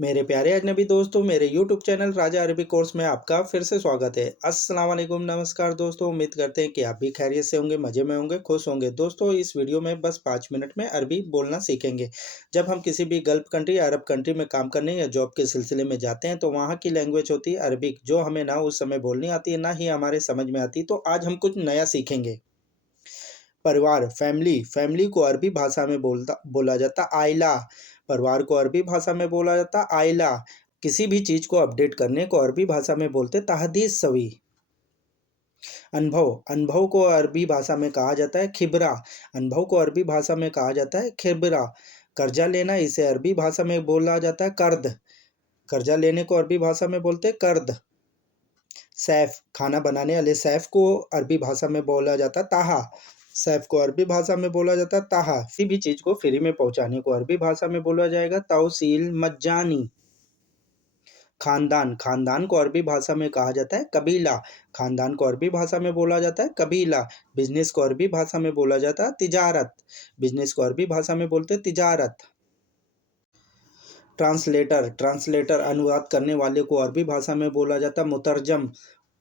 मेरे प्यारे अजनबी दोस्तों, मेरे यूट्यूब चैनल राजा अरबी कोर्स में आपका फिर से स्वागत है। अस्सलाम वालेकुम, नमस्कार दोस्तों। उम्मीद करते हैं कि आप भी खैरियत से होंगे, मज़े में होंगे, खुश होंगे। दोस्तों, इस वीडियो में बस 5 मिनट में अरबी बोलना सीखेंगे। जब हम किसी भी गल्फ़ कंट्री या अरब कंट्री में काम करने या जॉब के सिलसिले में जाते हैं, तो वहाँ की लैंग्वेज होती है अरबिक, जो हमें ना उस समय बोलनी आती है, ना ही हमारे समझ में आती। तो आज हम कुछ नया सीखेंगे। परिवार, फैमिली, फैमिली को अरबी भाषा में बोला जाता आइला। परिवार को अरबी भाषा में बोला जाता आइला। किसी भी चीज़ को अपडेट करने को अरबी भाषा में बोलते तहदीस सवी। अनुभव, अनुभव को अरबी भाषा में कहा जाता है खिबरा। अनुभव को अरबी भाषा में कहा जाता है खिबरा। कर्जा लेना, इसे अरबी भाषा में बोला जाता है कर्द। कर्जा लेने को अरबी भाषा में बोलते हैं कर्द। सैफ, खाना बनाने वाले सैफ को अरबी भाषा में बोला जाता ताहा। सैफ को अरबी भाषा में बोला जाता ताहा। किसी भी चीज़ को फ्री में पहुंचाने को अरबी भाषा में बोला जाएगा तौसील मज्जानी। खानदान, खानदान को अरबी भाषा में कहा जाता है कबीला। खानदान को अरबी भाषा में बोला जाता है कबीला। बिजनेस को अरबी भाषा में बोला जाता है तिजारत। बिजनेस को अरबी भाषा में बोलते हैं तिजारत। ट्रांसलेटर, ट्रांसलेटर अनुवाद करने वाले को अरबी भाषा में बोला जाता है मुतरजम।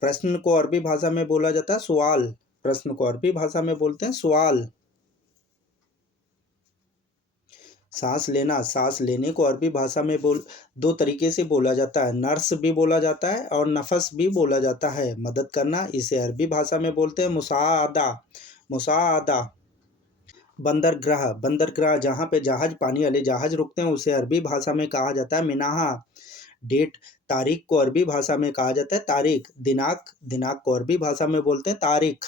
प्रश्न को अरबी भाषा में बोला जाता है सवाल। प्रश्न को अरबी भाषा में बोलते हैं सवाल। सांस लेना, सांस लेने को अरबी भाषा में दो तरीके से बोला जाता है। नर्स भी बोला जाता है और नफस भी बोला जाता है। मदद करना, इसे अरबी भाषा में बोलते हैं मुसाआदा। मुसाआदा। बंदरगाह, बंदरगाह जहाँ पे जहाज, पानी वाले जहाज रुकते हैं, उसे अरबी भाषा में कहा जाता है मिनाहा। डेट, तारीख को अरबी भाषा में कहा जाता है तारीख। दिनाक, दिनाक को अरबी भाषा में बोलते हैं तारीख।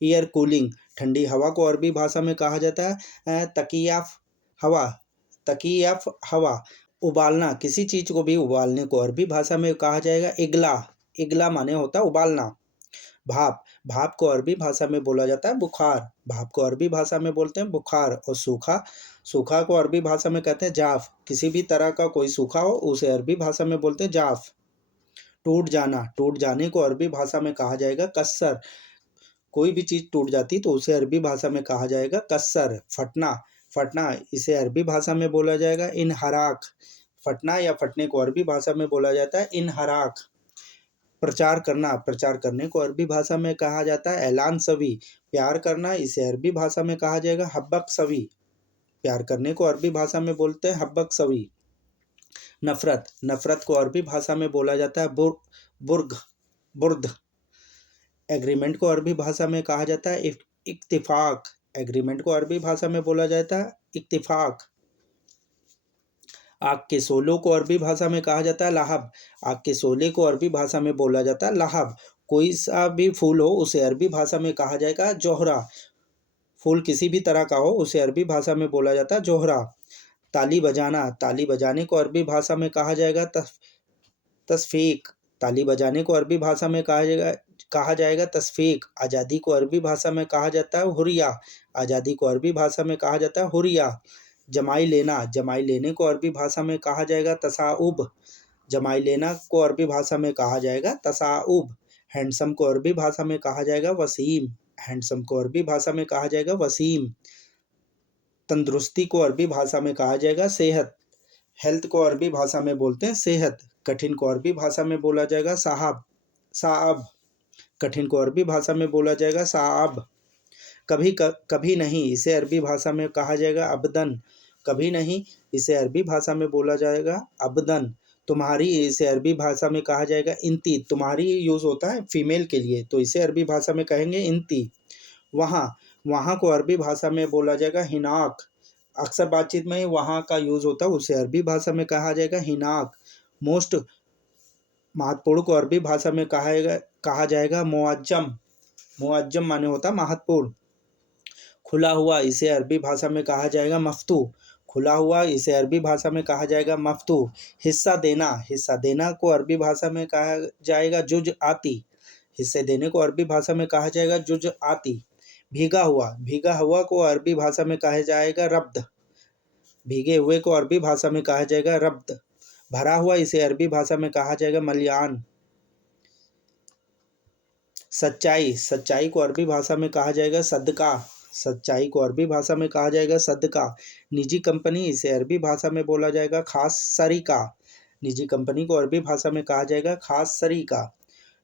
एयर कूलिंग, ठंडी हवा को अरबी भाषा में कहा जाता है तकियाफ हवा। तकियाफ हवा। उबालना, किसी चीज़ को भी उबालने को अरबी भाषा में कहा जाएगा इगला। इगला माने होता है उबालना। भाप, भाप को अरबी भाषा में बोला जाता है बुखार। भाप को अरबी भाषा में बोलते हैं बुखार। और सूखा, सूखा को अरबी भाषा में कहते हैं जाफ। किसी भी तरह का कोई सूखा हो, उसे अरबी भाषा में बोलते हैं जाफ। टूट जाना, टूट जाने को अरबी भाषा में कहा जाएगा कस्सर। कोई भी चीज़ टूट जाती तो उसे अरबी भाषा में कहा जाएगा कस्सर। फटना, फटना, इसे अरबी भाषा में बोला जाएगा इनहराक। फटना या फटने को अरबी भाषा में बोला जाता है इनहराक। प्रचार करना, प्रचार करने को अरबी भाषा में कहा जाता है ऐलान सवी। प्यार करना, इसे अरबी भाषा में कहा जाएगा हब्बक सवी। प्यार करने को अरबी भाषा में बोलते हैं हब्बक सवी। नफरत, नफरत को अरबी भाषा में बोला जाता है बुर्ग, बुर्द। एग्रीमेंट को अरबी भाषा में कहा जाता है इक्तिफाक। एग्रीमेंट को अरबी भाषा में बोला जाता है इक्तिफाक। आग के सोलों को अरबी भाषा में कहा जाता है लहब। आग के सोले को अरबी भाषा में बोला जाता है लहब। कोई सा भी फूल हो, उसे अरबी भाषा में कहा जाएगा जोहरा। फूल किसी भी तरह का हो, उसे अरबी भाषा में बोला जाता है जोहरा। ताली बजाना, ताली बजाने को अरबी भाषा में कहा जाएगा तस्फीक। ताली बजाने को अरबी भाषा में कहा जाएगा तस्फीक। आज़ादी को अरबी भाषा में कहा जाता है हुरिया। आज़ादी को अरबी भाषा में कहा जाता है हुरिया। जमाई लेना, जमाई लेने को अरबी भाषा में कहा जाएगा तसाउब। जमाई लेना को अरबी भाषा में कहा जाएगा तसाउब। हैंडसम को अरबी भाषा में कहा जाएगा वसीम। हैंडसम को अरबी भाषा में कहा जाएगा वसीम। तंदुरुस्ती को अरबी भाषा में कहा जाएगा सेहत। हेल्थ को अरबी भाषा में बोलते हैं सेहत। कठिन को अरबी भाषा में बोला जाएगा साहब, साहब। कठिन को अरबी भाषा में बोला जाएगा साहब। कभी नहीं, इसे अरबी भाषा में कहा जाएगा अबदन। कभी नहीं, इसे अरबी भाषा में बोला जाएगा अबदन। तुम्हारी, इसे अरबी भाषा में कहा जाएगा इंती। तुम्हारी यूज़ होता है फीमेल के लिए, तो इसे अरबी भाषा में कहेंगे इंती। वहाँ, वहाँ को अरबी भाषा में बोला जाएगा हिनाक। अक्सर बातचीत में वहाँ का यूज़ होता है, उसे अरबी भाषा में कहा जाएगा हिनाक। मोस्ट, महत्वपूर्ण को अरबी भाषा में कहा जाएगा मुअज्जम। मुअज्जम माने होता महत्वपूर्ण। खुला हुआ, इसे अरबी भाषा में कहा जाएगा मफ्तू। खुला हुआ, इसे अरबी भाषा में कहा जाएगा मफ्तू। हिस्सा देना, हिस्सा देना को अरबी भाषा में कहा जाएगा जुज आती। हिस्से देने को अरबी भाषा में कहा जाएगा जुज आती। भीगा हुआ, भीगा हुआ को अरबी भाषा में कहा जाएगा रब्द। भीगे हुए को अरबी भाषा में कहा जाएगा रब्द। भरा हुआ, इसे अरबी भाषा में कहा जाएगा मलयान। सच्चाई, सच्चाई को अरबी भाषा में कहा जाएगा सदका। सच्चाई को अरबी भाषा में कहा जाएगा सदका। निजी कंपनी, इसे अरबी भाषा में बोला जाएगा खास सरीका। निजी कंपनी को अरबी भाषा में कहा जाएगा खास सरीका।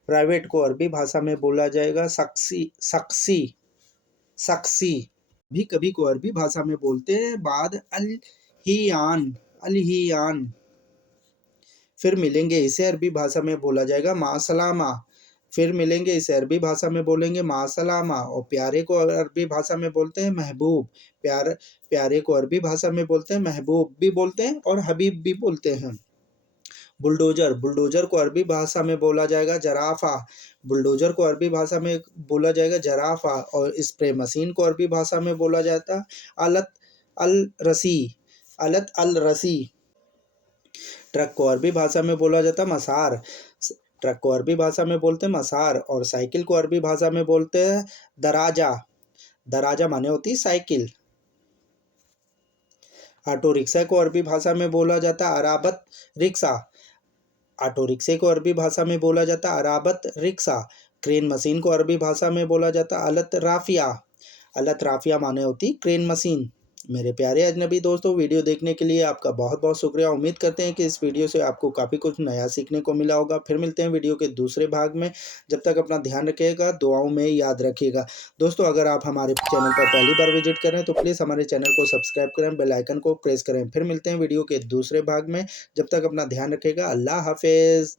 प्राइवेट को अरबी भाषा में बोला जाएगा सक्सी सक्सी सक्सी। भी कभी को अरबी भाषा में बोलते हैं बाद अल हियान। फिर मिलेंगे, इसे अरबी भाषा में बोला जाएगा मासलामा। फिर मिलेंगे, इसे अरबी भाषा में बोलेंगे मासलामा। और प्यारे को अरबी भाषा में बोलते हैं महबूब। प्यारे को अरबी भाषा में बोलते हैं महबूब भी बोलते हैं और हबीब भी बोलते हैं। बुलडोजर को अरबी भाषा में बोला जाएगा जराफा। बुलडोजर को अरबी भाषा में बोला जाएगा जराफा। और स्प्रे मशीन को अरबी भाषा में बोला जाता अलत अल रसी अलत अल रसी। ट्रक को अरबी भाषा में बोला जाता मसार। ट्रक को अरबी भाषा में बोलते हैं मसार। और साइकिल को अरबी भाषा में बोलते हैं दराजा। दराजा माने होती है साइकिल। ऑटो रिक्शा को अरबी भाषा में बोला जाता अराबत रिक्शा। ऑटो रिक्शे को अरबी भाषा में बोला जाता अराबत रिक्शा। क्रेन मशीन को अरबी भाषा में बोला जाता अलत राफिया। अलत राफिया माने होती क्रेन मशीन। मेरे प्यारे अजनबी दोस्तों, वीडियो देखने के लिए आपका बहुत बहुत शुक्रिया। उम्मीद करते हैं कि इस वीडियो से आपको काफ़ी कुछ नया सीखने को मिला होगा। फिर मिलते हैं वीडियो के दूसरे भाग में। जब तक अपना ध्यान रखिएगा, दुआओं में याद रखिएगा। दोस्तों, अगर आप हमारे चैनल पर पहली बार विजिट कर रहे हैं तो प्लीज़ हमारे चैनल को सब्सक्राइब करें, बेल आइकन को प्रेस करें। फिर मिलते हैं वीडियो के दूसरे भाग में। जब तक अपना ध्यान रखिएगा। अल्लाह हाफिज़।